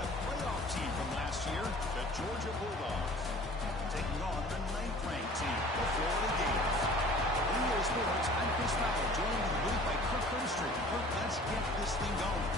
UGA playoff team from last year, the Georgia Bulldogs, taking on the 9th-ranked team, the Florida Gators. In UGA Sports, I'm Chris Fowler, joined in the booth by Kirk Grimstreet. Kirk, let's get this thing going.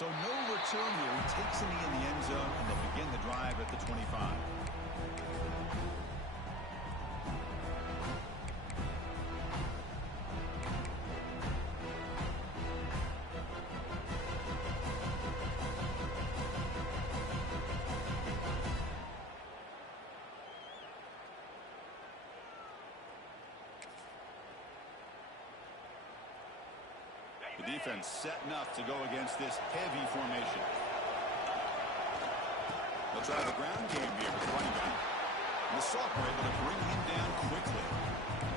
So no return here. He takes a knee in the end zone, and they'll begin the drive at the 25. The defense setting up to go against this heavy formation. They'll try the ground game here with running back. And the sophomore able to bring him down quickly.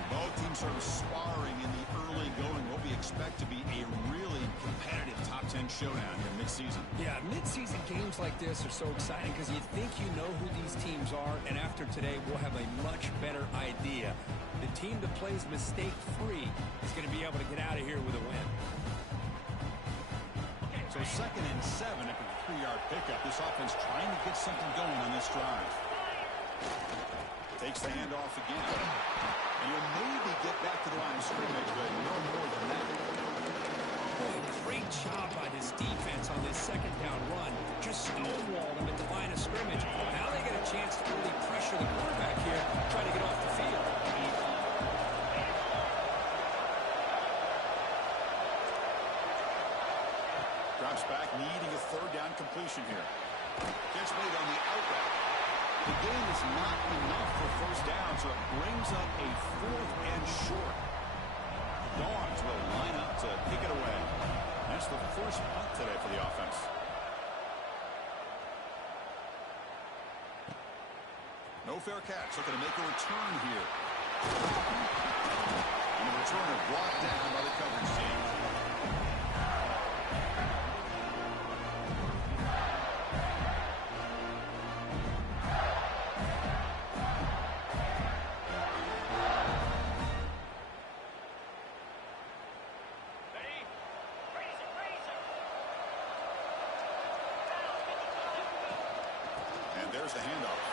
Both teams sort of sparring in the early going. What we expect to be a really competitive top 10 showdown here mid-season. Yeah, mid-season games like this are so exciting because you think you know who these teams are, and after today we'll have a much better idea. The team that plays mistake-free is going to be able to get out of here with a win. So 2nd and 7 after the 3-yard pickup. This offense trying to get something going on this drive. Takes the handoff again. And you'll maybe get back to the line of scrimmage, but no more than that. Boy, great job by this defense on this 2nd down run. Just stonewalled them at the line of scrimmage. Now they get a chance to really pressure the quarterback here, try to get off the field. Drops back, needing a 3rd down completion here. Gets made on the outlet. The game is not enough for 1st down, so it brings up a 4th and short. Dogs will line up to pick it away. That's the first punt today for the offense. No fair catch, looking to make a return here. And the returner brought down by the coverage team. There's the handoff.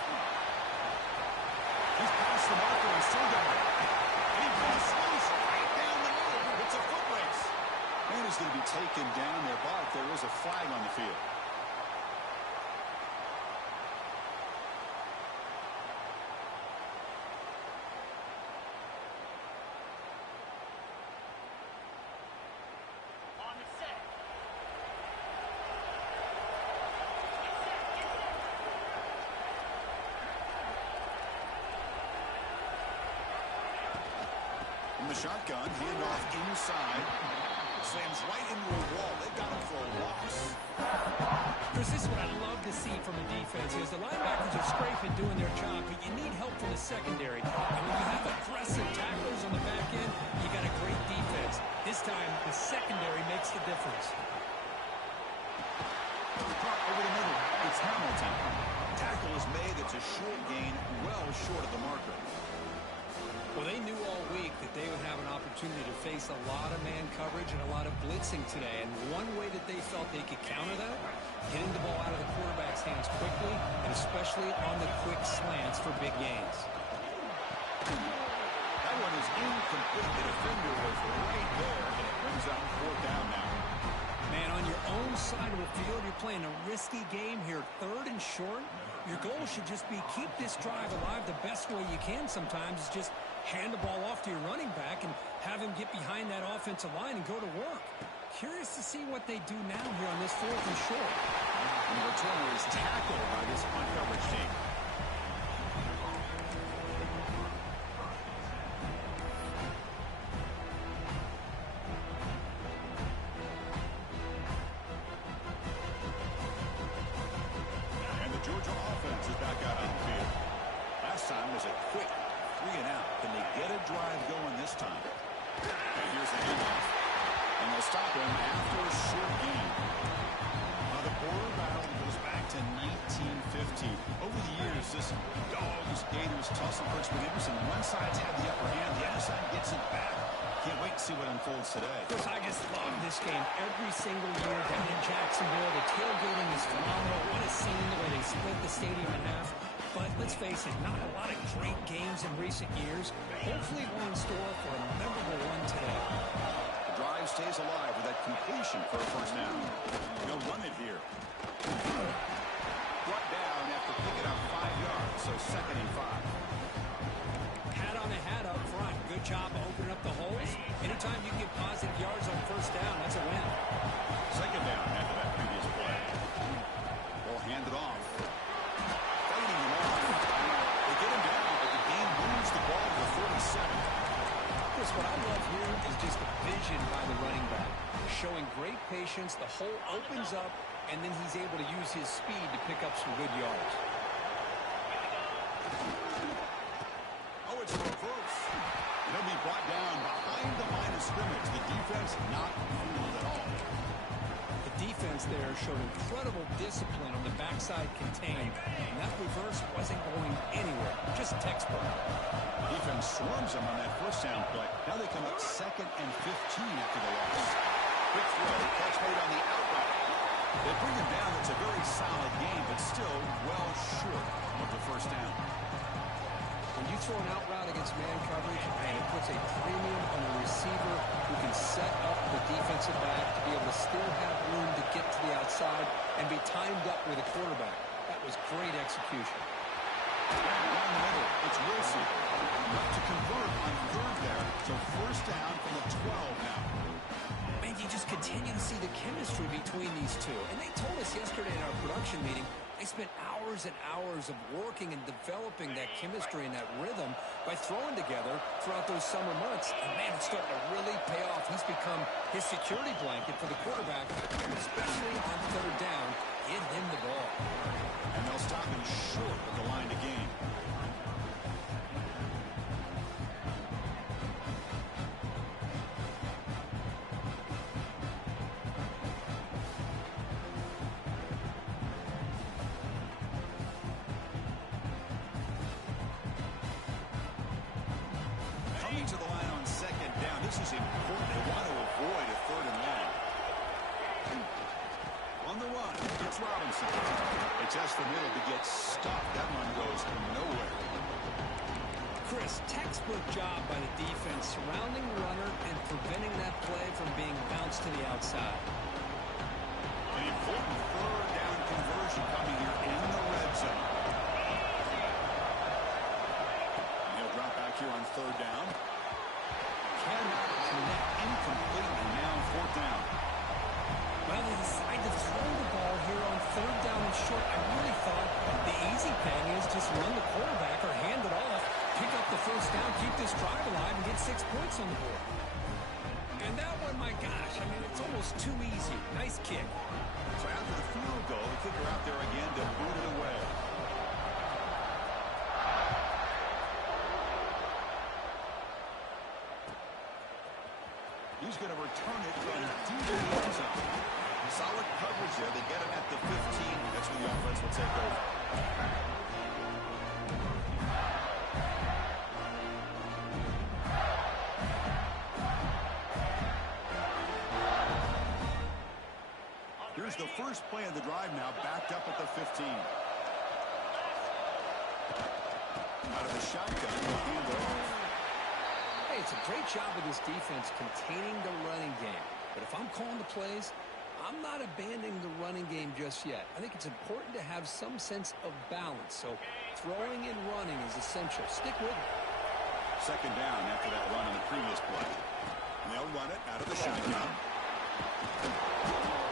He's past the marker and still going. And he goes right down the middle. It's a foot race. And he's going to be taken down there, but there is a flag on the field. The shotgun, handoff inside, slams right into a wall. They've got him for a loss. Chris, this is what I love to see from the defense is the linebackers are scraping, doing their job, but you need help from the secondary. And when you have aggressive tacklers on the back end, you got a great defense. This time, the secondary makes the difference. Over the middle, it's Hamilton. Tackle is made. It's a short gain, well short of the marker. Well, they knew all week that they would have an opportunity to face a lot of man coverage and a lot of blitzing today. And one way that they felt they could counter that, getting the ball out of the quarterback's hands quickly, and especially on the quick slants for big gains. That one is incomplete. The defender was right there, and it brings up 4th down now. Man, on your own side of the field, you're playing a risky game here, 3rd and short. Your goal should just be keep this drive alive the best way you can sometimes is just hand the ball off to your running back and have him get behind that offensive line and go to work. Curious to see what they do now here on this 4th and short. And the returner is tackled by this punt coverage team. And the Georgia offense is back out on the field. Last time was a quick 3 and out. Can they get a drive going this time? And here's the handoff. And they'll stop him after a short gain. Now the border battle goes back to 1915. Over the years, this Gators tussle for Anderson. One side's had the upper hand, the other side gets it back. Can't wait to see what unfolds today. Of course, I just love this game every single year down in Jacksonville. The tailgating is phenomenal. What a scene the way they split the stadium in half. But let's face it, not a lot of great games in recent years. Hopefully one in store for a memorable one today. The drive stays alive with that completion for a first down. They'll run it here. Brought down after picking up 5 yards, so 2nd and 5. Hat on a hat up front. Good job opening up the holes. Anytime you get positive yards on first down, that's a win. 2nd down after that previous play. They'll hand it off. Fighting him off. They get him down, but the game moves the ball to the 37. Chris, what I love here is just the vision by the running back. Showing great patience, the hole opens up, and then he's able to use his speed to pick up some good yards. Oh, it's a reverse. He'll be brought down behind the line of scrimmage. The defense not fooled at all. The defense there showed incredible discipline on the backside contained, and that reverse wasn't going anywhere, just textbook. Defense swarms him on that first down play. Now they come up 2nd and 15 after the loss. Quick throw, catch made on the outright. They bring him down. It's a very solid game, but still well short of the first down. When you throw an out route against man coverage, man, it puts a premium on the receiver who can set up the defensive back to be able to still have room to get to the outside and be timed up with a quarterback. That was great execution. Down the middle, it's Wilson. Enough to convert on 3rd there, so first down from the 12 now. Man, you just continue to see the chemistry between these two. And they told us yesterday in our production meeting, they spent hours and hours of working and developing that chemistry and that rhythm by throwing together throughout those summer months. And, man, it's starting to really pay off. He's become his security blanket for the quarterback, especially on 3rd down. Give him the ball. And they'll stop him short of the line to gain. Coming to the line on 2nd down. This is important. They want to avoid a 3rd and long. On the run, it's Robinson. They test the middle to get stuck. That one goes nowhere. Chris, textbook job by the defense surrounding the runner and preventing that play from being bounced to the outside. An important 3rd down conversion coming here in the red zone. And he'll drop back here on 3rd down. Cannot connect, incomplete, and now 4th down. Well, they decide to throw the ball here on 3rd down and short. I really thought the easy thing is just run the quarterback or hand it off, pick up the first down, keep this drive alive, and get 6 points on the board. And that one, my gosh, I mean, it's almost too easy. Nice kick. So after the field goal, the kicker out there again to boot it away. He's going to return it from deep in the end zone. Solid coverage there. They get him at the 15. That's when the offense will take over. Here's the first play of the drive now, backed up at the 15. Out of the shotgun, he'll hand it off. Hey, it's a great job of this defense containing the running game. But if I'm calling the plays, I'm not abandoning the running game just yet. I think it's important to have some sense of balance. So throwing and running is essential. Stick with it. Second down after that run on the previous play. And they'll run it out of the shotgun.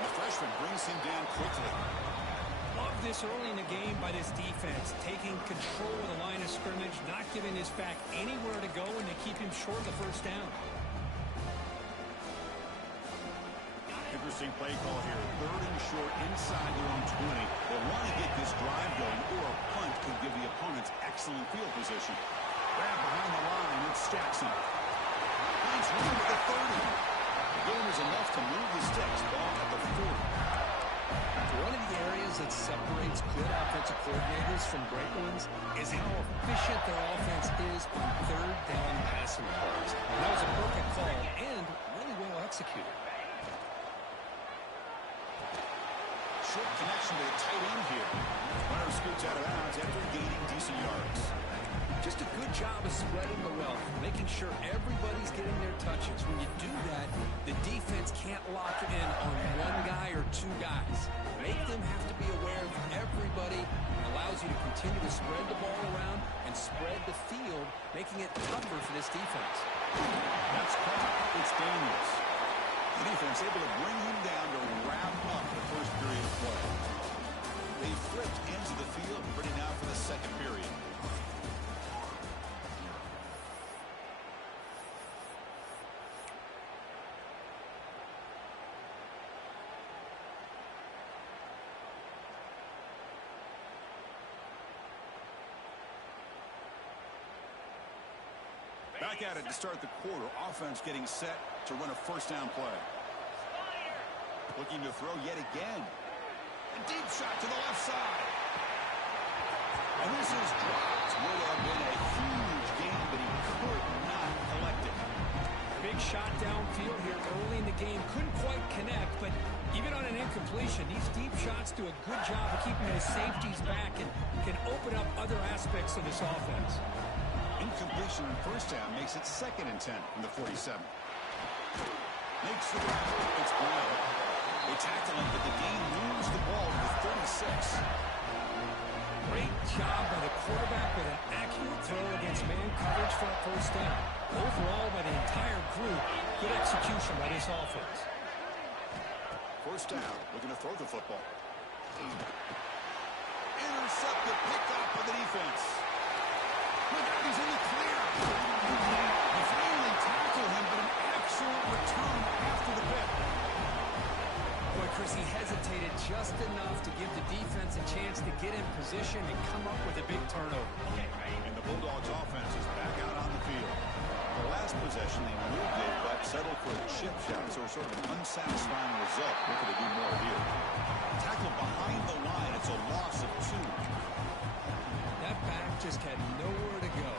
The freshman brings him down quickly. Love this early in the game by this defense, taking control of the line of scrimmage, not giving his back anywhere to go, and they keep him short of the first down. Interesting play call here. Third and short inside their own 20. They want to get this drive going, or a punt could give the opponents excellent field position. Grab behind the line. It's Jackson. Finds room at the 30. The game is enough to move the sticks. Ball at the 40. One of the areas that separates good offensive coordinators from great ones is how efficient their offense is on third down passing plays. That was a perfect call and really well executed. Short connection to the tight end here. Runner scoots out of bounds after gaining decent yards. Just a good job of spreading the wealth, making sure everybody's getting their touches. When you do that, the defense can't lock in on one guy or two guys. Make them have to be aware of everybody. It allows you to continue to spread the ball around and spread the field, making it tougher for this defense. That's caught. It's Daniels. The defense able to bring him down to wrap up the first period of play. They flipped into the field, ready now for the second period. Back at it to start the quarter. Offense getting set to run a first down play. Looking to throw yet again. A deep shot to the left side. And this is dropped. Would have been a huge game, but he could not collect it. Big shot downfield here early in the game. Couldn't quite connect, but even on an incompletion, these deep shots do a good job of keeping those safeties back and can open up other aspects of this offense. Incompletion on first down makes it 2nd and 10 from the 47. Makes the grab. It's Brown. They tackle him, but the game moves the ball to the 36. Great job by the quarterback with an accurate throw against man coverage for a first down. Overall, by the entire group, good execution by this offense. First down, looking to throw the football. Intercepted, picked up by the defense. Look out, he's in the clear. They finally tackle him, but an excellent return after the pick. Boy, Chris, he hesitated just enough to give the defense a chance to get in position and come up with a big turnover. And the Bulldogs offense is back out on the field. The last possession, they moved it, but settled for a chip shot, so sort of an unsatisfying result. Looking to do more here. Tackle behind the line, it's a loss of 2. That back just had nowhere to go.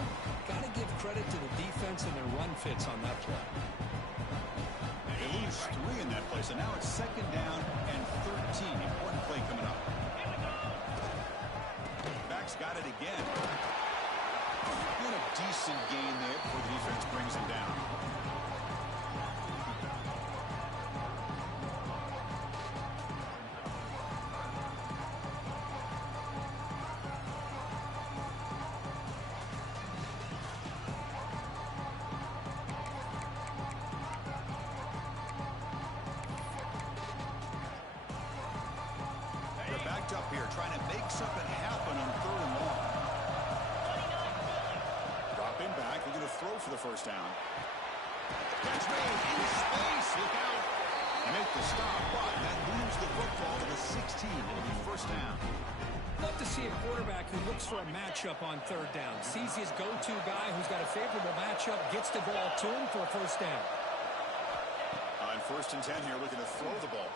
Got to give credit to the defense and their run fits on that play. They lose 3 in that play, so now it's 2nd down and 13. Important play coming up. Back's got it again. Been a decent gain there before the defense brings him down. Up here trying to make something happen on 3rd and long. Dropping back, looking to throw for the first down. Catch made in space. Look out. Make the stop, but that moves the football to the 16. It'll be first down. Love to see a quarterback who looks for a matchup on 3rd down. Sees his go-to guy who's got a favorable matchup, gets the ball to him for a first down. On 1st and 10 here, looking to throw the ball.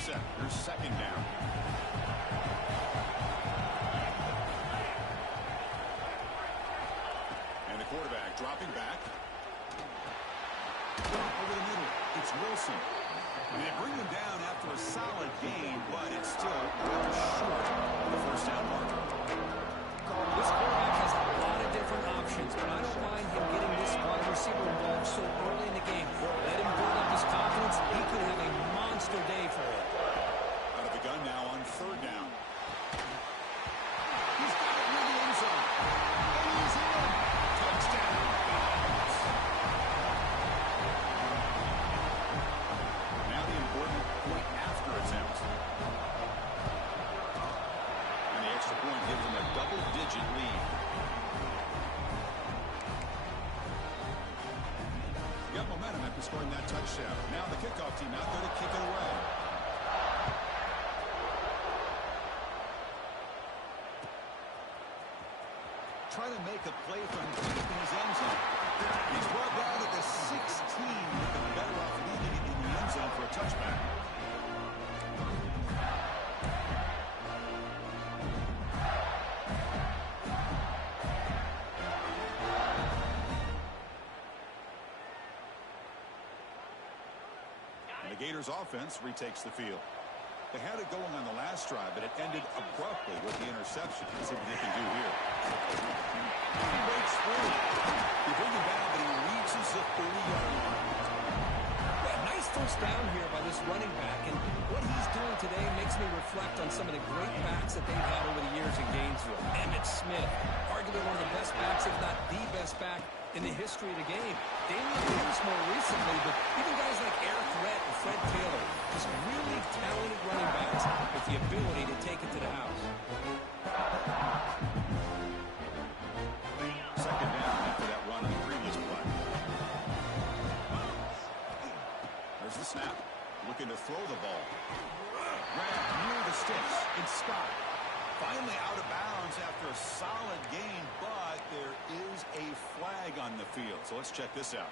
Here's 2nd down. And the quarterback dropping back. Over the middle, it's Wilson. And they bring him down after a solid gain, but it's still well short of the first down mark. This quarterback has a lot of different options, but I don't mind him getting this wide receiver involved so early in the game. Let him build up his confidence. He could have a monster day for it. Out of the gun now on third down. He's got it near the end zone. And he's in. Touchdown. Now the important point after attempt. And the extra point gives them a double-digit lead. Got momentum after scoring that touchdown. Now the kickoff team out there to kick it away. Trying to make a play from deep in his end zone. He's brought down at the 16, looking better off leaving it in the end zone for a touchback. And the Gators offense retakes the field. They had it going on the last drive, but it ended abruptly with the interception. Let's see what they can do here. He breaks free. He brings it down, but he reaches the 30-yard line. Yeah, nice first down here by this running back, and what he's doing today makes me reflect on some of the great backs that they've had over the years in Gainesville. Emmitt Smith, arguably one of the best backs, if not the best back in the history of the game. Damian Williams more recently, but even guys like Eric Rhett and Fred Taylor, just really talented running backs with the ability to take it to the house. Second down after that run on the previous play. There's the snap. Looking to throw the ball. Grabbed near the sticks. It's Scott. Finally out of bounds after a solid gain, but there is a flag on the field. So let's check this out.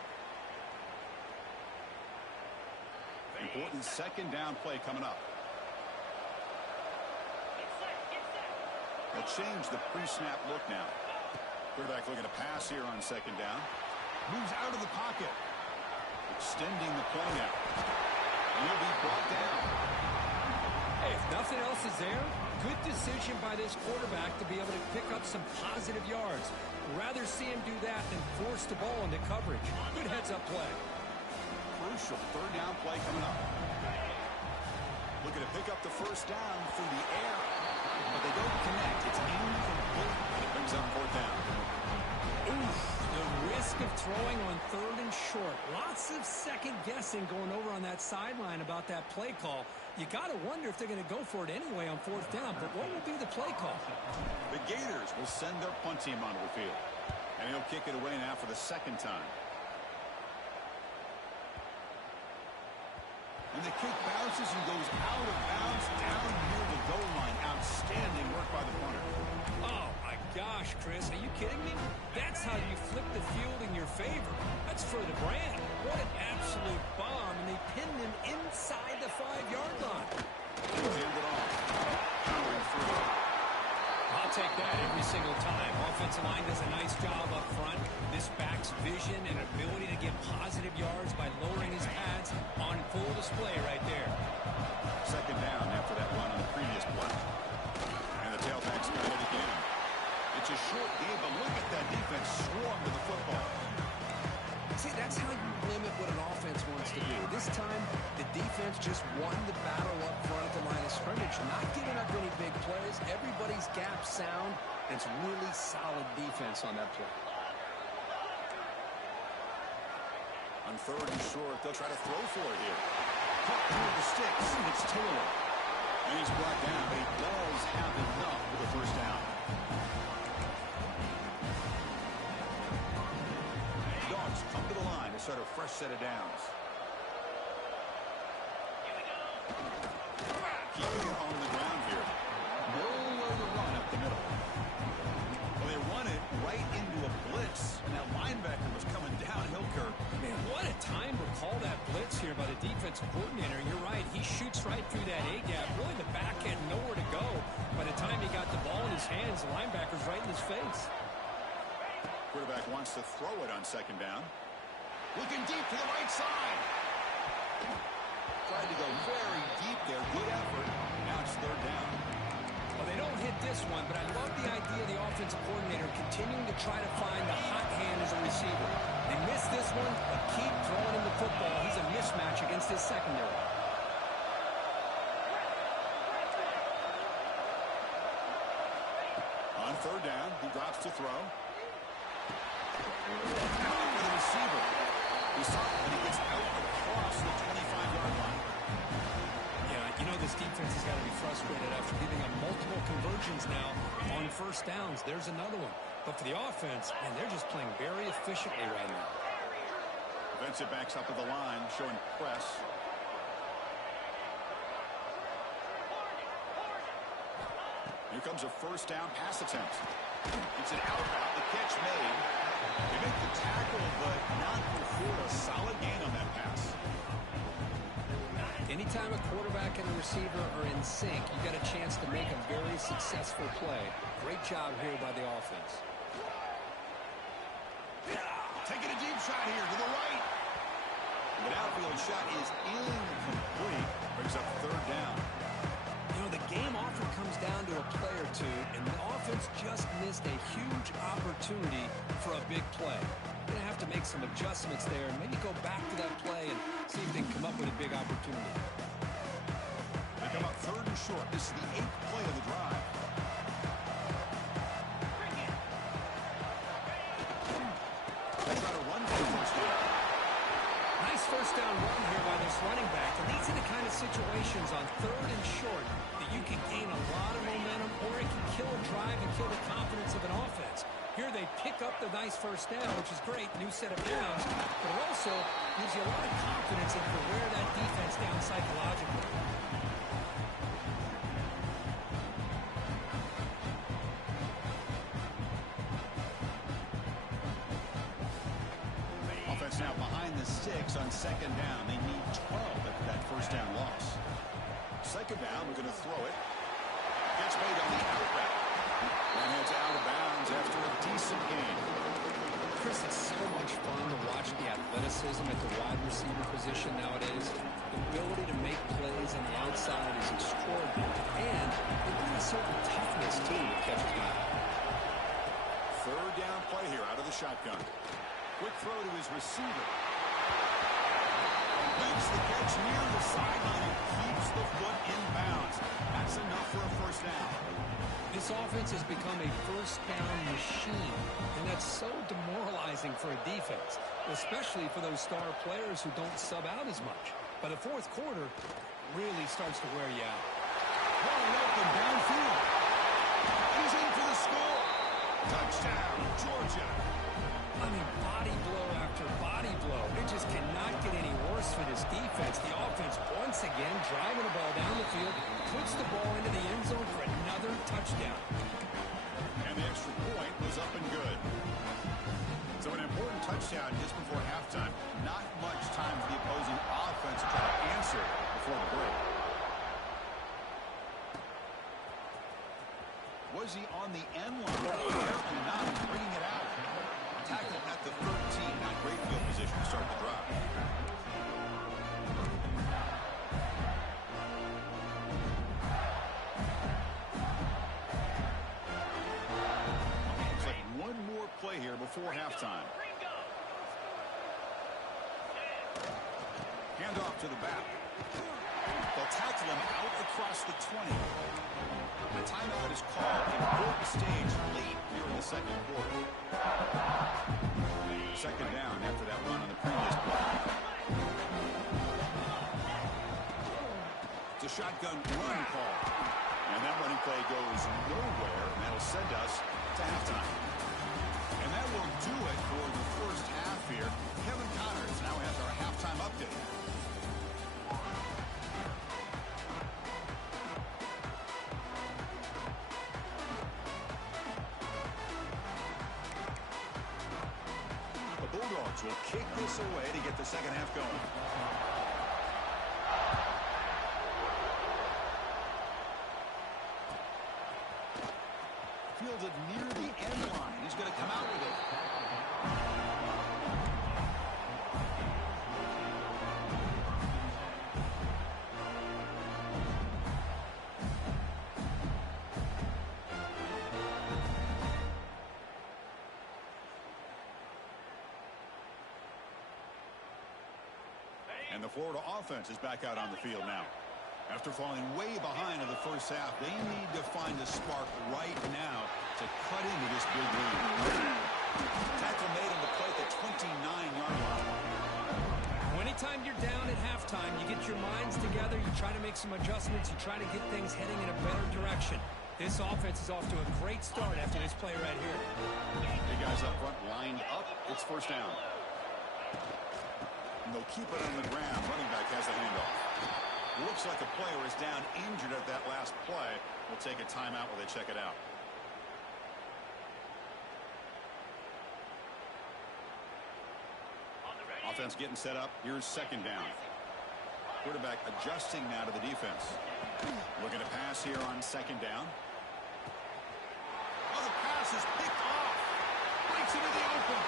Important second down play coming up. They'll change the pre-snap look now. Quarterback looking to pass here on second down. Moves out of the pocket. Extending the play now. And he'll be brought down. Hey, if nothing else is there, good decision by this quarterback to be able to pick up some positive yards. Rather see him do that than force the ball into coverage. Good heads-up play. Crucial third down play coming up. Looking to pick up the first down through the air. But they don't connect. It's incomplete. And it brings up fourth down. Oof, the risk of throwing on third and short. Lots of second guessing going over on that sideline about that play call. You got to wonder if they're going to go for it anyway on fourth down. But what will be the play call? The Gators will send their punt team onto the field. And he'll kick it away now for the second time. And the kick bounces and goes out of bounds down near the goal line. Outstanding work by the punter. Oh, my gosh, Chris. Are you kidding me? That's how you flip the field in your favor. That's for the brand. What an absolute bomb. And they pinned him inside the 5-yard line. Hand it off. Powering through. I'll take that every single time. Offensive line does a nice job up front. This back's vision and ability to get positive yards by lowering his pads on full display right there. Second down after that run on the previous play. And the tailback's got it again. It's a short game, but look at that defense swarm to the football. See, that's how you limit what an offense wants to do. This time, the defense just won the battle up front at the line of scrimmage, not giving up any big plays. Everybody's gap sound, and it's really solid defense on that play. On third and short, they'll try to throw for it here. Caught through the sticks. It's Taylor. And he's brought down, but he does have enough for the first down. Dogs come to the line to start a fresh set of downs. Keeping it on the ground here. Nowhere to run up the middle. Well, they run it right into a blitz, and that linebacker was coming downhill, Kirk. Man, what a time to call that blitz here by the defensive coordinator. You're right. He shoots right through that A-gap. Really, the back had nowhere to go. By the time he got the ball in his hands, the linebacker's right in his face. Quarterback wants to throw it on second down. Looking deep to the right side. Tried to go very deep there. Good effort. Now it's third down. Well, they don't hit this one, but I love the idea of the offensive coordinator continuing to try to find the hot hand as a receiver. They missed this one, but keep throwing him the football. He's a mismatch against his secondary. On third down, he drops to throw. Out for the receiver. He saw it, but he gets out across the 25-yard line. Yeah, you know this defense has got to be frustrated after giving up multiple conversions now on first downs. There's another one. But for the offense, man, they're just playing very efficiently right now. Defensive backs up at the line, showing press. Here comes a first down pass attempt. It's an out route. The catch made. They make the tackle, but not before a solid gain on that pass. Anytime a quarterback and a receiver are in sync, you got a chance to make a very successful play. Great job here by the offense. Taking a deep shot here to the right. The outfield shot is incomplete. Brings up third down. You know, the game often comes down to a play or two, and the offense just missed a huge opportunity for a big play. They're going to have to make some adjustments there and maybe go back to that play and see if they can come up with a big opportunity. They come up third and short. This is the 8th play of the drive. They try to run for the first down. Nice first down run here by this running back. And these are the kind of situations on third and short that you can gain a lot of momentum, or it can kill a drive and kill the confidence of an offense. Here they pick up the nice first down, which is great, new set of downs, but it also gives you a lot of confidence in for where that defense down psychologically. Offense now behind the 6 on second down. They need 12 after that first down loss. Second down, we're going to throw it. Gets made on the out route. And it's out of bounds after a decent game. Chris, it's so much fun to watch the athleticism at the wide receiver position nowadays. The ability to make plays on the outside is extraordinary. And they bring a certain toughness, too, that catches my eye. Third down play here out of the shotgun. Quick throw to his receiver. Makes the catch near the sideline and keeps the foot in bounds. That's enough for a first down. This offense has become a first down machine, and that's so demoralizing for a defense, especially for those star players who don't sub out as much. By the fourth quarter, really starts to wear you out. Wide open downfield. He's in for the score. Touchdown, Georgia. I mean, body blow after body blow. It just cannot get any worse for this defense. The offense, once again, driving the ball down the field, puts the ball into the end zone for another touchdown. And the extra point was up and good. So an important touchdown just before halftime. Not much time for the opposing offense to try to answer before the break. Was he on the end line? Apparently not. Bringing it out. Tackle at the 13. Not great field position to start the drive. Looks like one more play here before halftime. Hand off to the back. They'll tackle him out across the 20. The timeout is called. Important stage late here in the second quarter. Second down after that run on the previous play. It's a shotgun run call. And that running play goes nowhere, and that'll send us to halftime. And that will do it for the first half here. Kevin Connors now has our halftime update. Bulldogs will kick this away to get the second half going. Fielded near the end line. He's going to come out with it. And the Florida offense is back out on the field now. After falling way behind in the first half, they need to find a spark right now to cut into this big lead. Tackle made on the play at the 29-yard line. Anytime you're down at halftime, you get your minds together, you try to make some adjustments, you try to get things heading in a better direction. This offense is off to a great start after this play right here. The guys up front lined up. It's first down. And they'll keep it on the ground. Running back has a handoff. Looks like a player is down injured at that last play. We'll take a timeout while they check it out. Offense getting set up. Here's second down. Quarterback adjusting now to the defense. Looking to pass here on second down. Oh, the pass is picked off. Breaks into the open.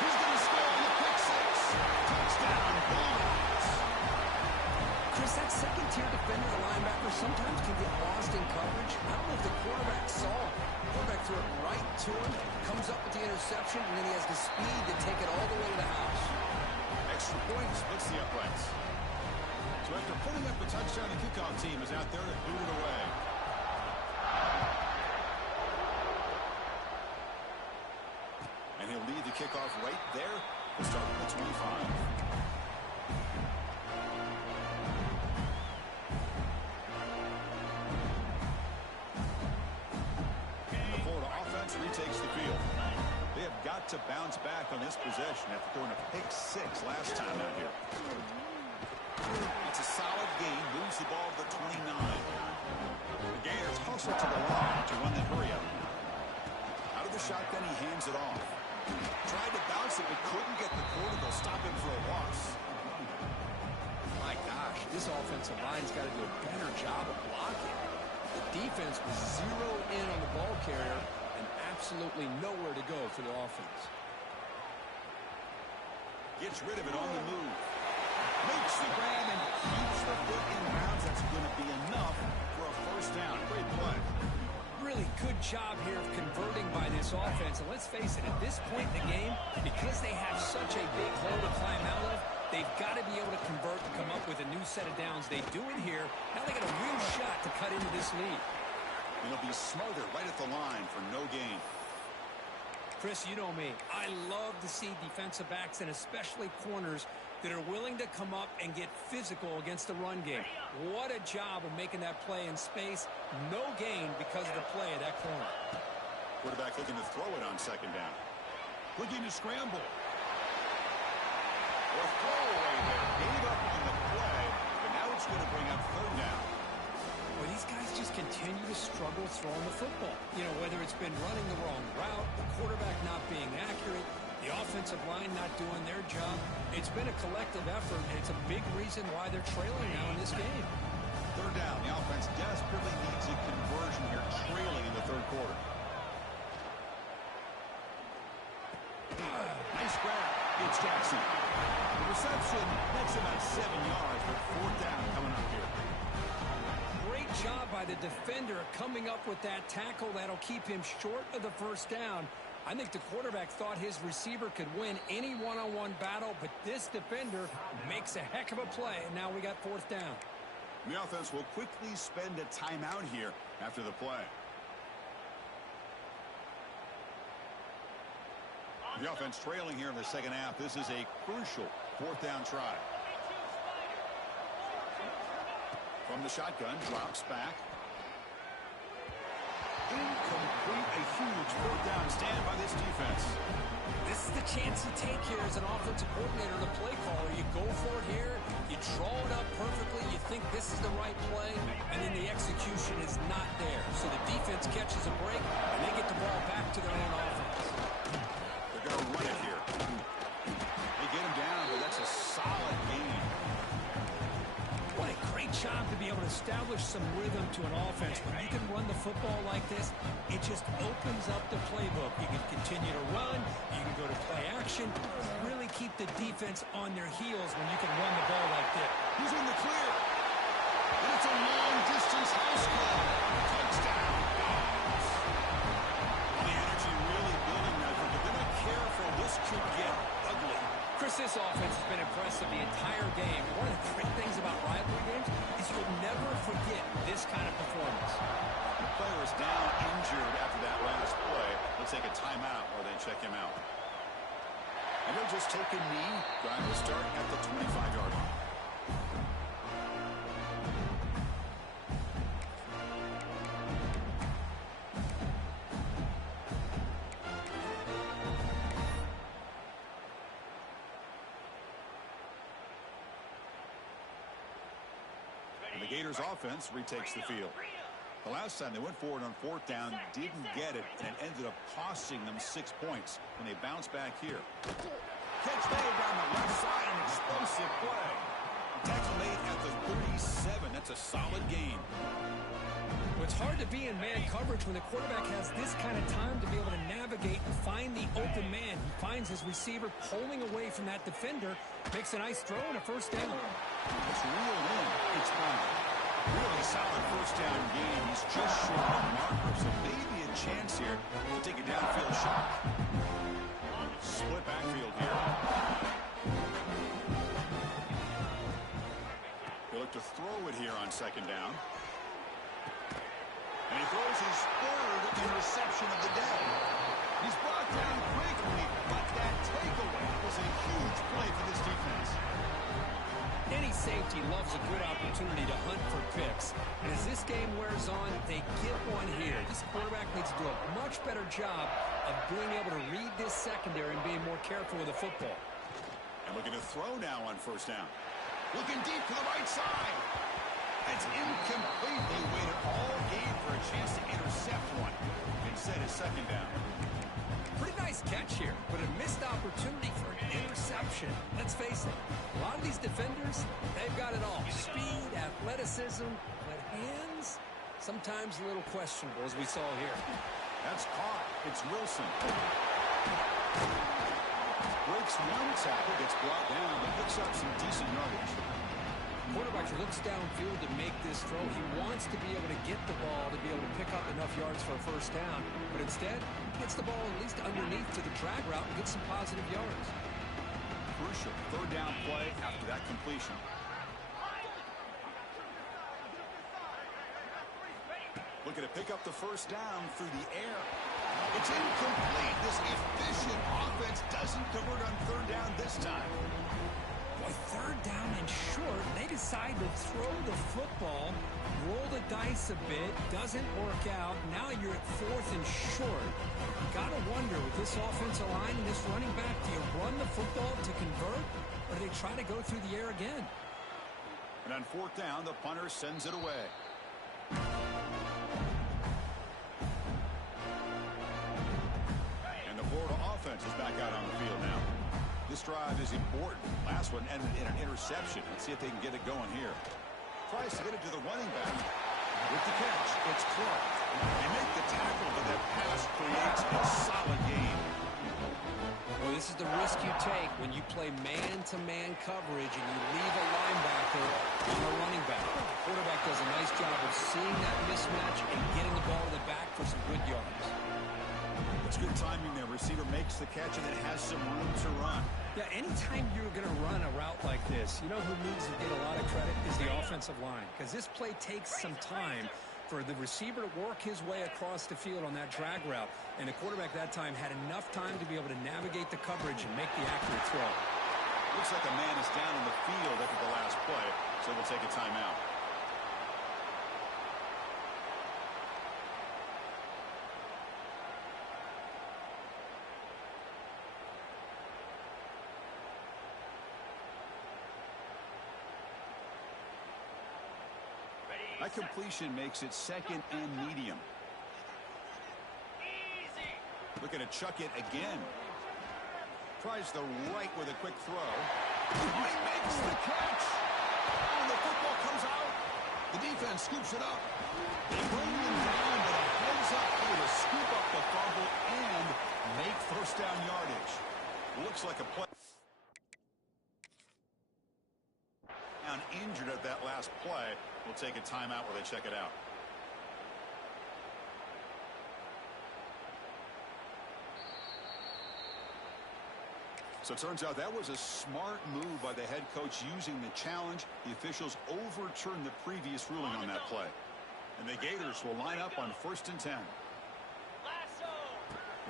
He's going to score on the pick six. Touchdown, Bulldogs. Chris, that second-tier defender, the linebacker, sometimes can get lost in coverage. I don't know if the quarterback saw him. The quarterback threw it right to him, comes up with the interception, and then he has the speed to take it all the way to the house. Extra point splits the uprights. So after putting up a touchdown, the kickoff team is out there to boot it away. And he'll lead the kickoff right there. We'll start with the 25. Retakes the field. They have got to bounce back on this possession after throwing a pick six last time out here. It's a solid gain. Moves the ball to the 29. The Gators hustle to the line to run the hurry up. Out of the shotgun, he hands it off. Tried to bounce it, but couldn't get the quarter. They'll stop him for a loss. My gosh, this offensive line's got to do a better job of blocking. The defense was zeroed in on the ball carrier and absolutely nowhere to go for the offense. Gets rid of it on the move. Makes the grab and keeps the foot in bounds. That's going to be enough for a first down. Great play. Really good job here of converting by this offense. And let's face it, at this point in the game, because they have such a big hole to climb out of, they've got to be able to convert and come up with a new set of downs. They do it here. Now they got a real shot to cut into this lead. And he'll be smothered right at the line for no gain. Chris, you know me. I love to see defensive backs and especially corners that are willing to come up and get physical against the run game. What a job of making that play in space. No gain because of the play of that corner. Quarterback looking to throw it on second down. Looking to scramble. Or throwaway there. Gave up on the play, but now it's going to bring up third down. Well, these guys just continue to struggle throwing the football. You know, whether it's been running the wrong route, the quarterback not being accurate, the offensive line not doing their job. It's been a collective effort, and it's a big reason why they're trailing now in this game. Third down. The offense desperately needs a conversion here, trailing in the third quarter. Nice grab. It's Jackson. The reception makes about 7 yards, but fourth down coming up here. Great job by the defender coming up with that tackle. That'll keep him short of the first down. I think the quarterback thought his receiver could win any one-on-one battle, but this defender makes a heck of a play, and now we got fourth down. The offense will quickly spend a timeout here after the play. The offense trailing here in the second half. This is a crucial fourth down try. From the shotgun, drops back. Incomplete, a huge fourth down stand by this defense. This is the chance you take here as an offensive coordinator, the play caller. You go for it here, you draw it up perfectly, you think this is the right play, and then the execution is not there. So the defense catches a break, and they get the ball back to their own offense. They're going to run it here. They get him down, but that's a solid gain. What a great job to be able to establish some rhythm to an offense. When you can run the football like this, it just opens up the playbook. You can continue to run, you can go to play action, really keep the defense on their heels when you can run the ball like this. He's in the clear. And it's a long-distance house call. Touchdown. Well, the energy really building now. If they're not careful, this could get ugly. Chris, This offense has been impressive the entire game. One of the great things about rivalry games is you'll never forget this kind of performance. The player is down injured after that last play. Let's take a timeout while they check him out. And they'll just take a knee. Drive will start at the 25-yard line. And the Gators offense retakes the field. The last time they went forward on fourth down, didn't get it, and it ended up costing them 6 points when they bounced back here. Catch made down the left side, an explosive play. Tackle made at the 37. That's a solid gain. It's hard to be in man coverage when the quarterback has this kind of time to be able to navigate and find the open man. He finds his receiver pulling away from that defender, makes a nice throw and a first down. It's reeled in. It's fine. Really solid first down gain. He's just short of the marker, so maybe a chance here to take a downfield shot. Split backfield here. They look to throw it here on second down. And he throws his third interception of the day. He's brought down quickly, but that takeaway was a huge play for this defense. Any safety loves a good opportunity to hunt for picks. And as this game wears on, they get one here. This quarterback needs to do a much better job of being able to read this secondary and being more careful with the football. And looking to throw now on first down. Looking deep to the right side. It's incomplete. They waited all game for a chance to intercept one. Instead, it's second down. Pretty nice catch here, but a missed opportunity for an interception. Let's face it, a lot of these defenders, they've got it all. Speed, athleticism, but hands, sometimes a little questionable, as we saw here. That's caught. It's Wilson. Breaks one tackle, gets brought down, but picks up some decent yardage. Quarterback looks downfield to make this throw. He wants to be able to get the ball to be able to pick up enough yards for a first down, but instead, gets the ball at least underneath to the drag route and gets some positive yards. Crucial third down play after that completion. Looking to pick up the first down through the air. It's incomplete. This efficient offense doesn't convert on third down this time. Boy, third down and short, they decide to throw the football, roll the dice a bit, doesn't work out. Now you're at fourth and short. You got to wonder, with this offensive line and this running back, do you run the football to convert, or do they try to go through the air again? And on fourth down, the punter sends it away. And the Florida offense is back out on the field now. This drive is important. Last one ended in an interception. Let's see if they can get it going here. Tries to get it to the running back. With the catch, it's Clark. They make the tackle, but that pass creates a solid gain. Well, this is the risk you take when you play man-to-man coverage and you leave a linebacker on a running back. The quarterback does a nice job of seeing that mismatch and getting the ball to the back for some good yards. It's good timing there. Receiver makes the catch and it has some room to run. Yeah, anytime you're going to run a route like this, you know who needs to get a lot of credit is the offensive line. Because this play takes some time for the receiver to work his way across the field on that drag route. And the quarterback that time had enough time to be able to navigate the coverage and make the accurate throw. Looks like a man is down on the field after the last play, so we'll take a timeout. That completion makes it second and medium. Looking to chuck it again. Tries the right with a quick throw. He makes the catch. And the football comes out. The defense scoops it up. They bring him down, but a heads-up play to scoop up the fumble and make first down yardage. Looks like a play. Injured at that last play. We'll take a timeout while they check it out. So it turns out that was a smart move by the head coach using the challenge. The officials overturned the previous ruling on that play. And the Gators will line up on 1st and 10.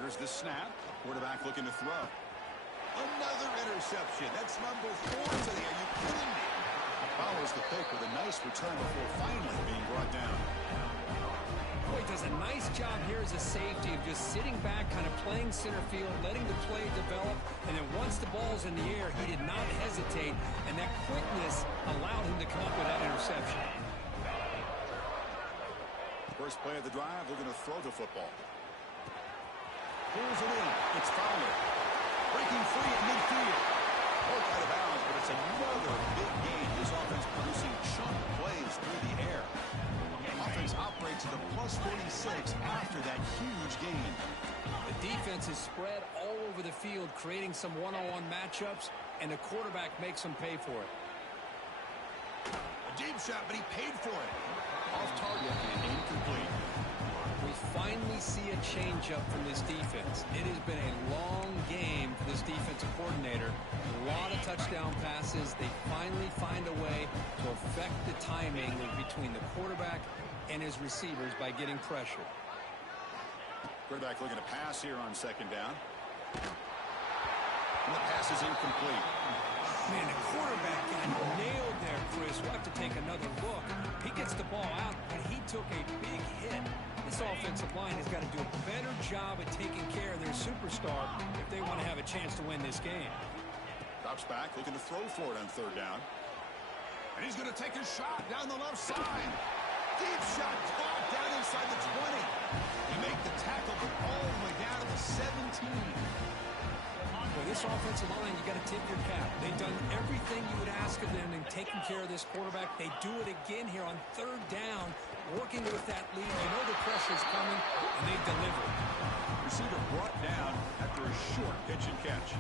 Here's the snap. Quarterback looking to throw. Another interception. That's number 4 today. Are you kidding me? Follows the pick with a nice return before finally being brought down. Boy, he does a nice job here as a safety of just sitting back, kind of playing center field, letting the play develop, and then once the ball's in the air, he did not hesitate, and that quickness allowed him to come up with that interception. First play of the drive, they're going to throw the football. Pulls it in. It's Fowler. Breaking free at midfield. Both out of bounds, but it's another big gain. This offense producing chunk plays through the air. Offense operates at a +46 after that huge gain. The defense is spread all over the field, creating some one-on-one matchups, and the quarterback makes them pay for it. A deep shot, but he paid for it. Off target and incomplete. We finally see a change-up from this defense. It has been a long game for this defensive coordinator. A lot of touchdown passes. They finally find a way to affect the timing between the quarterback and his receivers by getting pressure. Quarterback looking to pass here on 2nd down. And the pass is incomplete. Man, the quarterback got nailed there, Chris. We'll have to take another look. He gets the ball out, but he took a big hit. This offensive line has got to do a better job at taking care of their superstar if they want to have a chance to win this game. Drops back, looking to throw for it on 3rd down. And he's going to take a shot down the left side. Deep shot caught down inside the 20. He make the tackle, but all the way down to the 17. Well, this offensive line, you got to tip your cap. They've done everything you would ask of them in taking care of this quarterback. They do it again here on 3rd down, working with that lead. You know the pressure's coming, and they deliver. Receiver brought down after a short pitch and catch.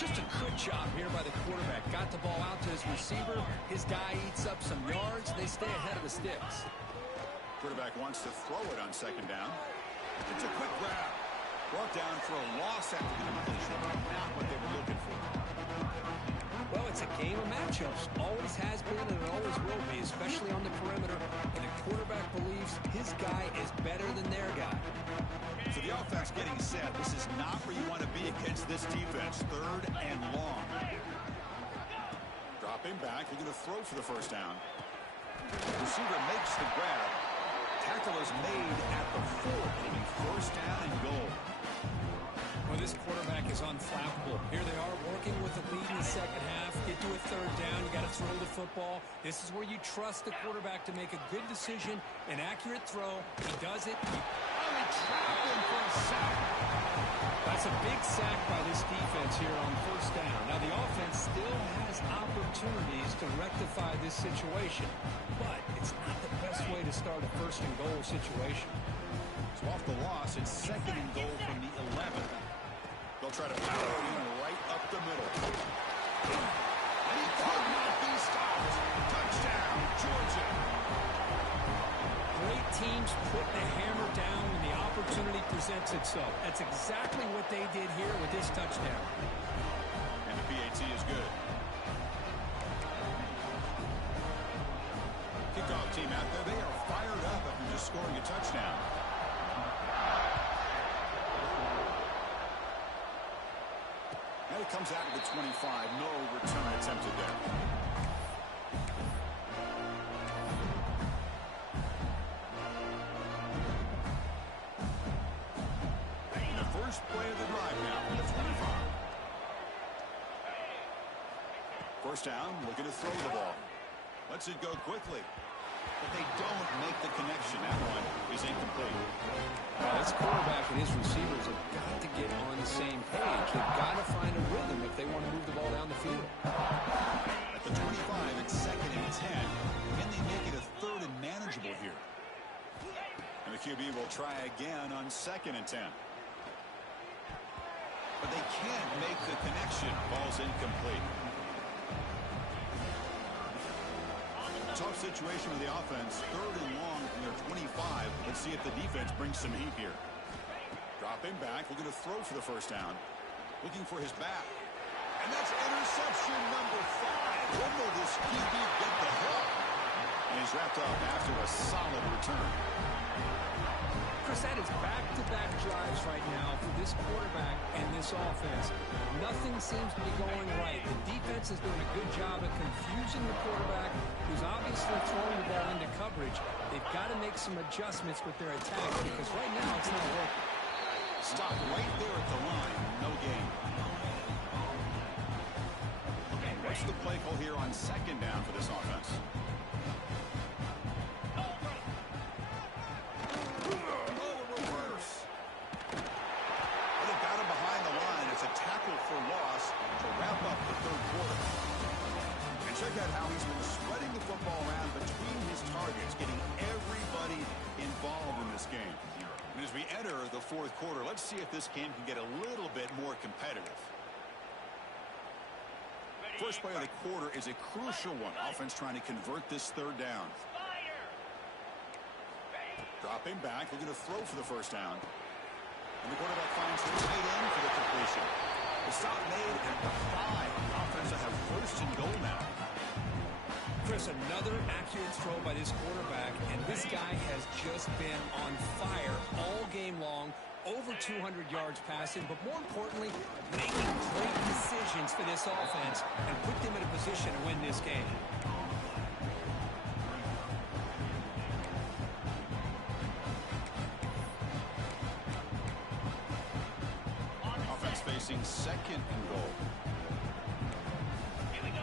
Just a good job here by the quarterback. Got the ball out to his receiver. His guy eats up some yards. They stay ahead of the sticks. Quarterback wants to throw it on 2nd down. It's a quick grab. Brought down for a loss after the completion. Not what they were looking for. Well, it's a game of matchups. Always has been and it always will be, especially on the perimeter. And the quarterback believes his guy is better than their guy. So the offense getting set. This is not where you want to be against this defense. 3rd and long. Dropping back. Looking to throw for the 1st down. Receiver makes the grab. Tackle is made at the 4. It'll be 1st down and goal. Well, this quarterback is unflappable. Here they are working with the lead in the 2nd half. Get to a 3rd down. You got to throw the football. This is where you trust the quarterback to make a good decision, an accurate throw. He does it. He finally trapped him for a sack. That's a big sack by this defense here on 1st down. Now, the offense still has opportunities to rectify this situation, but it's not the best way to start a 1st and goal situation. So off the loss, it's 2nd and goal from the 11. They'll try to power it in right up the middle. And he could not be stopped. Touchdown, Georgia. Great teams put the hammer down when the opportunity presents itself. That's exactly what they did here with this touchdown. And the PAT is good. Kickoff team out there, they are fired up after just scoring a touchdown. And it comes out of the 25. No return attempted there. And the first play of the drive now from the 25. 1st down, looking to throw the ball. Lets it go quickly. But they don't make the connection. That one is incomplete. This quarterback and his receivers have got to get on the same page. They've got to find a rhythm if they want to move the ball down the field. At the 25, it's 2nd and 10. Can they make it a 3rd and manageable here? And the QB will try again on 2nd and 10. But they can't make the connection. Ball's incomplete. Tough situation with the offense. 3rd and long from their 25. Let's see if the defense brings some heat here. Dropping back. We're going to throw for the 1st down. Looking for his back. And that's interception number 5. When will this QB get the help? And he's wrapped up after a solid return. Chris, that is back-to-back drives right now for this quarterback and this offense. Nothing seems to be going right. The defense is doing a good job of confusing the quarterback, who's obviously throwing the ball into coverage. They've got to make some adjustments with their attack because right now it's not working. Stop right there at the line. No gain. What's the play call here on second down for this offense? For loss to wrap up the third quarter. And check out how he's been spreading the football around between his targets, getting everybody involved in this game. And as we enter the fourth quarter, let's see if this game can get a little bit more competitive. First play of the quarter is a crucial one. Offense trying to convert this third down. Dropping back, looking to throw for the first down. And the quarterback finds the tight end for the completion. The stop made at the 5. The offense will have first and goal now. Chris, another accurate throw by this quarterback, and this guy has just been on fire all game long. Over 200 yards passing, but more importantly, making great decisions for this offense and put them in a position to win this game. Facing second and goal. Here we go.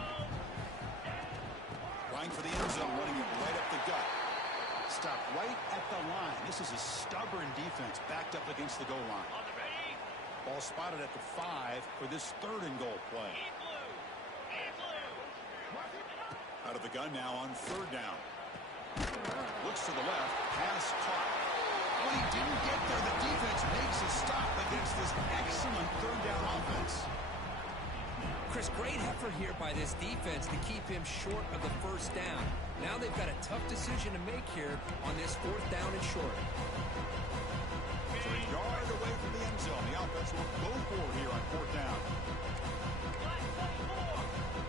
Lying for the end zone, running it right up the gut. Stop right at the line. This is a stubborn defense backed up against the goal line. On the ready. Ball spotted at the 5 for this third and goal play. Out of the gun now on third down. Looks to the left. Pass caught. When he didn't get there, the defense makes a stop against this excellent third down offense. Chris, great effort here by this defense to keep him short of the first down. Now they've got a tough decision to make here on this fourth down and short. So a yard away from the end zone. The offense will go for it here on fourth down.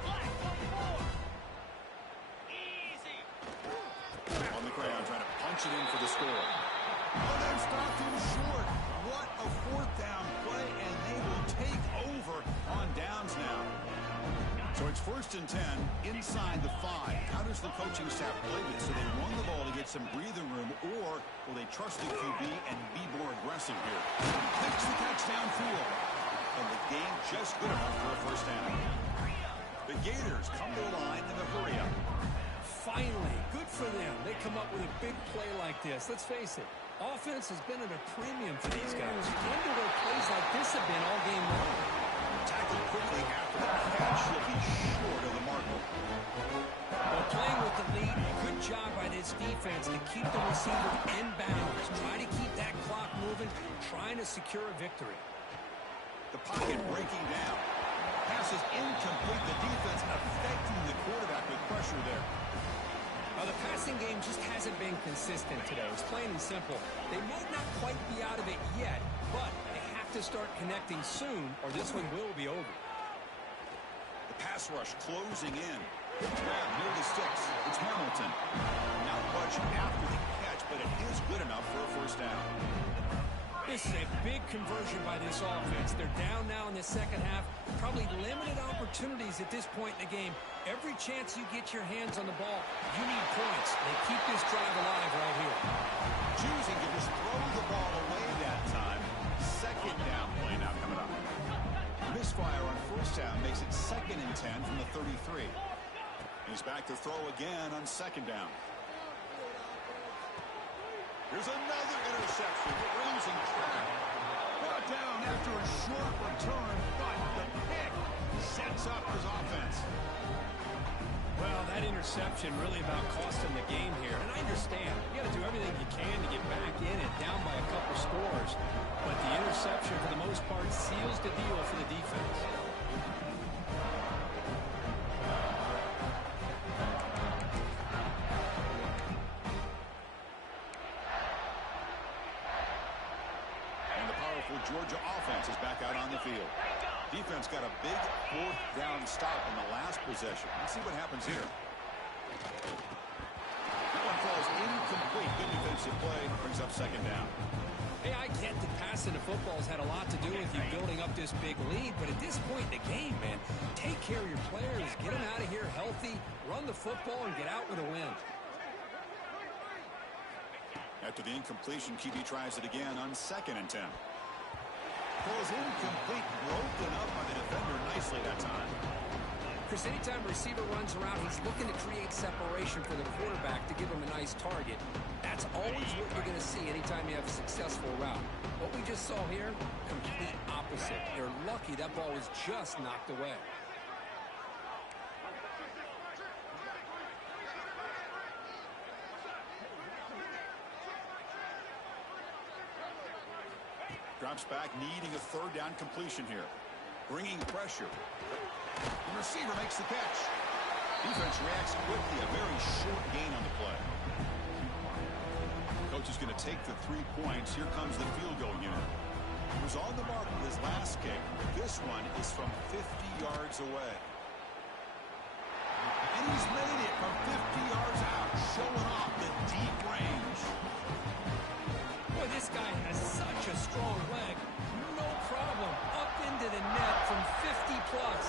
Black 24. Easy. On the ground, trying to punch it in for the score. Oh, they've stopped him short. What a fourth down play, and they will take over on downs now. So it's first and 10 inside the 5. How does the coaching staff play this? So they run the ball to get some breathing room, or will they trust the QB and be more aggressive here? Picks the catch downfield. And the game just good enough for a first down. The Gators come to the line in the hurry up. Finally, good for them. They come up with a big play like this. Let's face it, offense has been at a premium for these guys. Wonder where plays like this have been all game long. Tackled quickly after the catch. He'll be short of the marker. Well, playing with the lead, good job by this defense to keep the receiver in bounds. Try to keep that clock moving, trying to secure a victory. The pocket breaking down. Pass is incomplete. The defense affecting the quarterback with pressure there. Well, the passing game just hasn't been consistent today. It's plain and simple. They might not quite be out of it yet, but they have to start connecting soon, or this one will be over. The pass rush closing in. Grab near the sticks. It's Hamilton. Not much after the catch, but it is good enough for a first down. This is a big conversion by this offense. They're down now in the second half. Probably limited opportunities at this point in the game. Every chance you get your hands on the ball, you need points. They keep this drive alive right here. Choosing to just throw the ball away that time. Second down play now coming up. Misfire on first down makes it second and 10 from the 33. He's back to throw again on second down. Here's another interception. Losing track. Brought down after a short return, but the pick sets up his offense. Well, that interception really about costing the game here. And I understand. You got to do everything you can to get back in and down by a couple scores. But the interception, for the most part, seals the deal for the defense. And the powerful Georgia offense is back out on the field. Defense got a big fourth down stop in the last possession. Let's see what happens here. That one falls incomplete. Good defensive play. Brings up second down. Hey, I get that passing the football has had a lot to do with you building up this big lead, but at this point in the game, man, take care of your players, get them out of here healthy, run the football, and get out with a win. After the incompletion, QB tries it again on 2nd and 10. Falls incomplete, broken up by the defender nicely that time. Chris, anytime a receiver runs around, he's looking to create separation for the quarterback to give him a nice target. That's always what you're going to see anytime you have a successful route. What we just saw here, complete opposite. They're lucky that ball was just knocked away. Drops back, needing a third down completion here. Bringing pressure. The receiver makes the catch. Defense reacts quickly. A very short gain on the play. Coach is going to take the 3 points. Here comes the field goal unit. He was on the mark with his last kick. This one is from 50 yards away. And he's made it from 50 yards out, showing off the deep range. Boy, this guy has such a strong leg. No problem. Up into the net from 50 plus.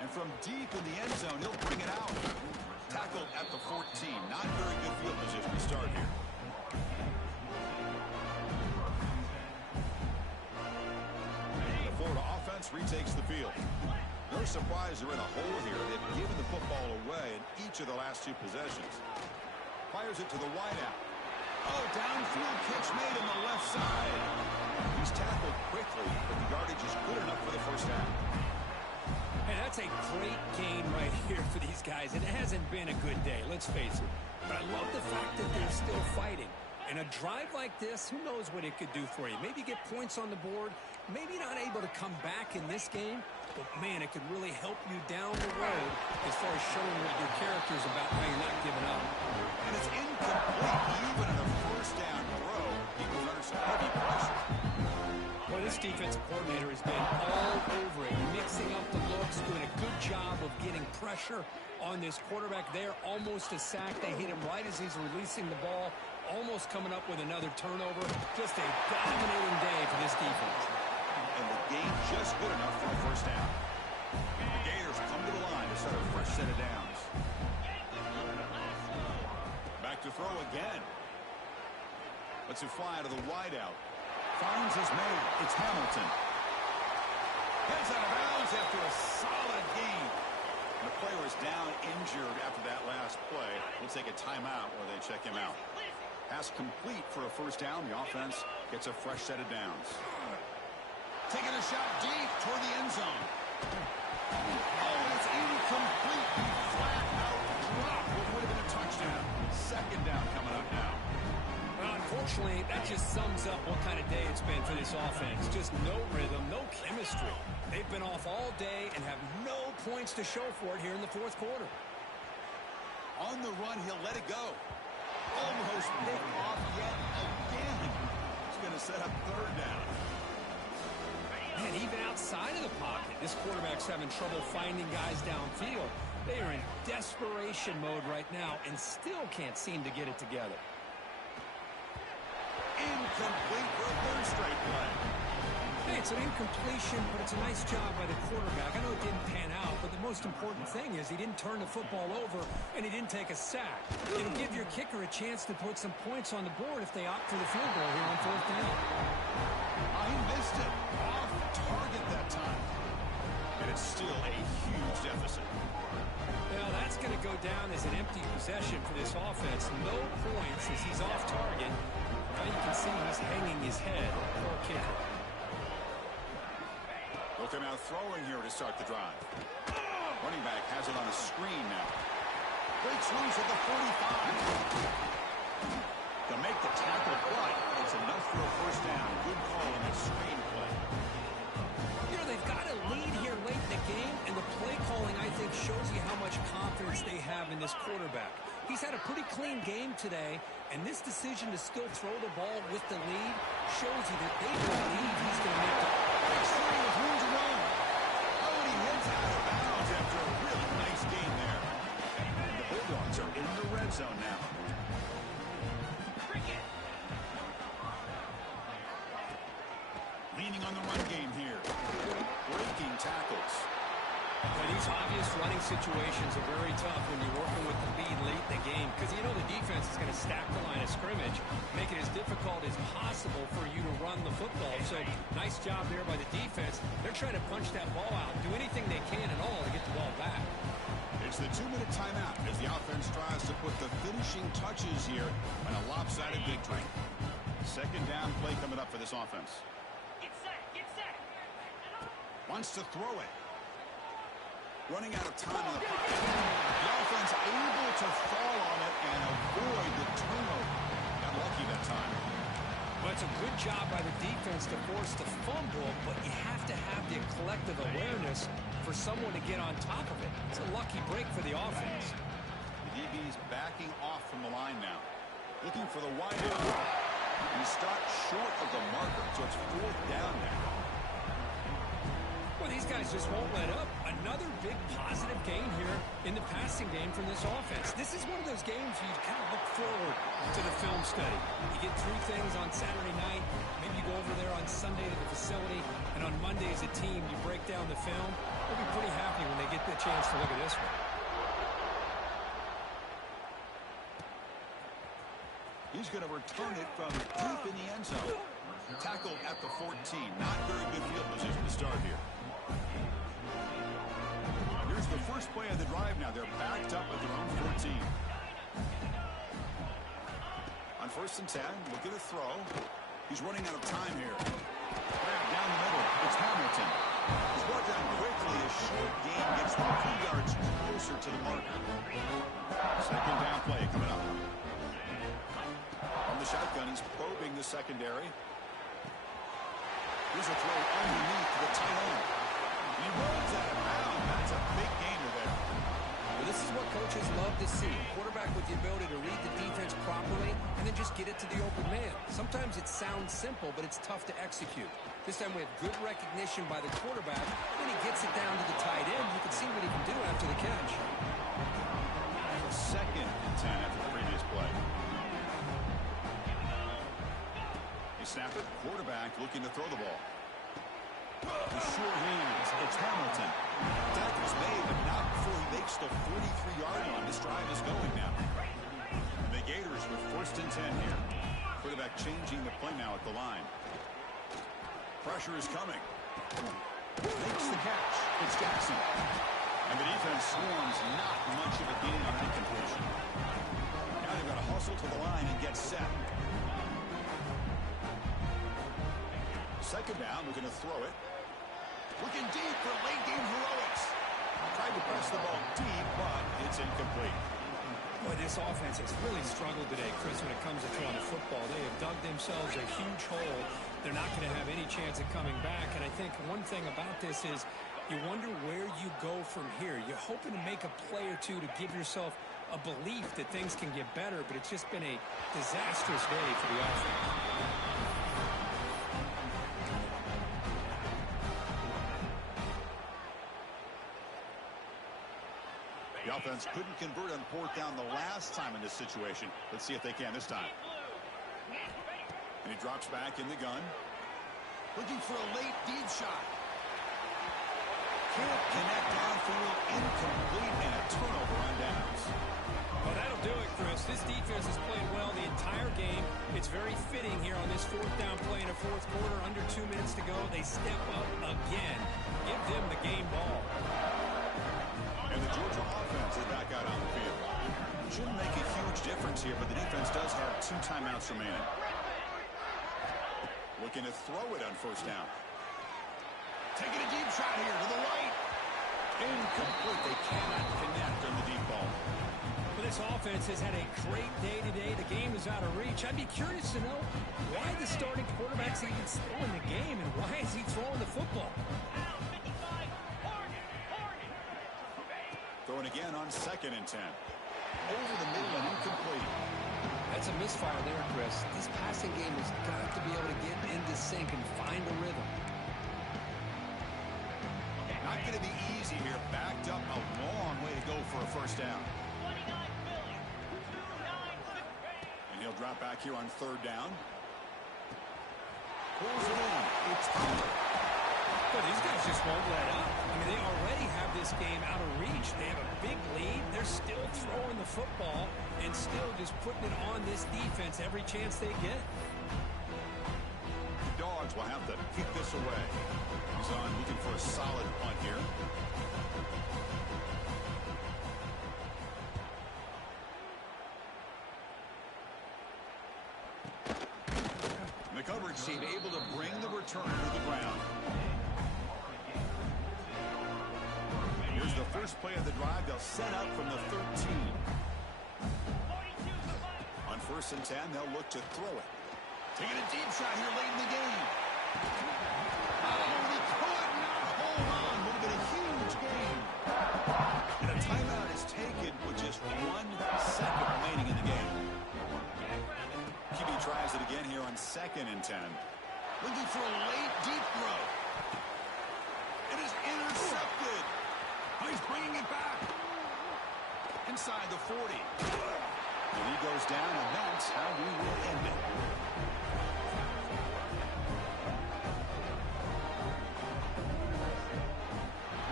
And from deep in the end zone, he'll bring it out. Tackled at the 14. Not very good field position to start here. The Florida offense retakes the field. No surprise they're in a hole here. They've given the football away in each of the last 2 possessions. Fires it to the wideout. Oh, downfield catch made on the left side. He's tackled quickly, but the yardage is good enough for the first down. Hey, that's a great gain right here for these guys. It hasn't been a good day, let's face it. But I love the fact that they're still fighting. And a drive like this, who knows what it could do for you. Maybe get points on the board. Maybe not able to come back in this game. But, man, it could really help you down the road as far as showing what your character's about, how you're not giving up. And it's incomplete. Even in a first down throw, he was under some heavy pressure. Well, this defensive coordinator has been all over it, mixing up the looks, doing a good job of getting pressure on this quarterback there. Almost a sack. They hit him right as he's releasing the ball, almost coming up with another turnover. Just a dominating day for this defense. And the game just good enough for a first down. The Gators come to the line to start a fresh set of downs. Back to throw again. Lets it fly to the wideout. Finds his man. It's Hamilton. Heads out of bounds after a solid gain. And the player is down injured after that last play. We'll take a timeout where they check him out. Pass complete for a first down. The offense gets a fresh set of downs. Taking a shot deep toward the end zone. Oh, it's incomplete. Flat out drop. What would have been a touchdown. Second down coming up now. Well, unfortunately, that just sums up what kind of day it's been for this offense. Just no rhythm, no chemistry. They've been off all day and have no points to show for it here in the fourth quarter. On the run, he'll let it go. Almost picked off yet again. He's going to set up third down. And even outside of the pocket, this quarterback's having trouble finding guys downfield. They are in desperation mode right now and still can't seem to get it together. Incomplete for a third straight play. Hey, it's an incompletion, but it's a nice job by the quarterback. I know it didn't pan out, but the most important thing is he didn't turn the football over and he didn't take a sack. It'll give your kicker a chance to put some points on the board if they opt for the field goal here on fourth down. He missed it. Off target that time. And it's still a huge deficit. Well, that's going to go down as an empty possession for this offense. No points as he's off target. Now you can see he's hanging his head for a kicker. Looking out throwing here to start the drive. Running back has it on a screen now. Breaks loose at the 45. To make the tackle, but it's enough for a first down. Good call on that screen play. You know, they've got a lead here late in the game, and the play calling, I think, shows you how much confidence they have in this quarterback. He's had a pretty clean game today, And this decision to still throw the ball with the lead shows you that they believe he's going to make the big swing with room to run. Oh, and he hits out of bounds after a really nice game there. And the Bulldogs are in the red zone now. Leaning on the run game here. Breaking tackles. Well, these obvious running situations are very tough when you're working with the lead late in the game because you know the defense is going to stack the line of scrimmage, make it as difficult as possible for you to run the football. So nice job there by the defense. They're trying to punch that ball out, do anything they can at all to get the ball back. It's the 2-minute timeout as the offense tries to put the finishing touches here on a lopsided victory. Second down play coming up for this offense. Get set, get set. Wants to throw it. Running out of time in the pocket. The offense able to fall on it and avoid the turnover. Got lucky that time. Well, it's a good job by the defense to force the fumble, but you have to have the collective awareness for someone to get on top of it. It's a lucky break for the offense. The DB's backing off from the line now. Looking for the wide area. He stopped short of the marker, so it's fourth down now. Well, these guys just won't let up. Another big positive gain here in the passing game from this offense. This is one of those games you kind of look forward to the film study. You get through things on Saturday night. Maybe you go over there on Sunday to the facility, and on Monday as a team, you break down the film. They'll be pretty happy when they get the chance to look at this one. He's going to return it from deep in the end zone. Tackled at the 14. Not very good field position to start here. Here's the first play of the drive now. They're backed up at their own 14. On first and 10, look at the throw. He's running out of time here. Down the middle, it's Hamilton. He's brought down quickly. A short gain gets them 2 yards closer to the marker. Second down play coming up. On the shotgun, he's probing the secondary. Here's a throw underneath the tight end. He rolls out of bounds. That's a big gainer there. Well, this is what coaches love to see. Quarterback with the ability to read the defense properly and then just get it to the open man. Sometimes it sounds simple, but it's tough to execute. This time we have good recognition by the quarterback. When he gets it down to the tight end, you can see what he can do after the catch. Second and 10 after the previous play. He snapped it. Quarterback looking to throw the ball. The sure hands. It's Hamilton. Tackle's made, but not before he makes the 43-yard line. This drive is going now. And the Gators with first and 10 here. Quarterback changing the play now at the line. Pressure is coming. Makes the catch. It's Jackson. And the defense swarms not much of a gain on any completion. Now they've got to hustle to the line and get set. Second down, we're going to throw it. Looking deep for late game heroics. Tried to press the ball deep, but it's incomplete. Boy, this offense has really struggled today, Chris, when it comes to throwing the football. They have dug themselves a huge hole. They're not going to have any chance of coming back. And I think one thing about this is you wonder where you go from here. You're hoping to make a play or two to give yourself a belief that things can get better, but it's just been a disastrous day for the offense. The offense couldn't convert on fourth down the last time in this situation. Let's see if they can this time. And he drops back in the gun. Looking for a late deep shot. Can't connect downfield, incomplete, and a turnover on downs. Well, that'll do it, Chris. This defense has played well the entire game. It's very fitting here on this fourth down play in the fourth quarter. Under 2 minutes to go. They step up again. Give them the game ball. And the Georgia offense is back out on the field. Shouldn't make a huge difference here, but the defense does have 2 timeouts remaining. Looking to throw it on first down. Taking a deep shot here to the right. Incomplete. They cannot connect on the deep ball. Well, this offense has had a great day today. The game is out of reach. I'd be curious to know why the starting quarterback's even still in the game and why is he throwing the football? Throwing again on second and 10. Over the middle and incomplete. That's a misfire there, Chris. This passing game has got to be able to get into sync and find a rhythm. Not going to be easy here. Backed up a long way to go for a first down. 29 Philly. 29 And he'll drop back here on third down. Pulls it in. It's over. But these guys just won't let up. I mean, they already have this game out of reach. They have a big lead. They're still throwing the football and still just putting it on this defense every chance they get. The Dogs will have to kick this away. He's on looking for a solid punt here. The coverage team able to bring the returner to the ground. Here's the first play of the drive. They'll set up from the 13. On 1st and 10, they'll look to throw it. Taking a deep shot here late in the game. Oh, he could not hold on. Would have been a huge game. And a timeout is taken with just 1 second remaining in the game. QB tries it again here on 2nd and 10. Looking for a late deep throw. It is intercepted. He's bringing it back. Inside the 40. And he goes down, and that's how we will end it.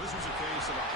This was a case of a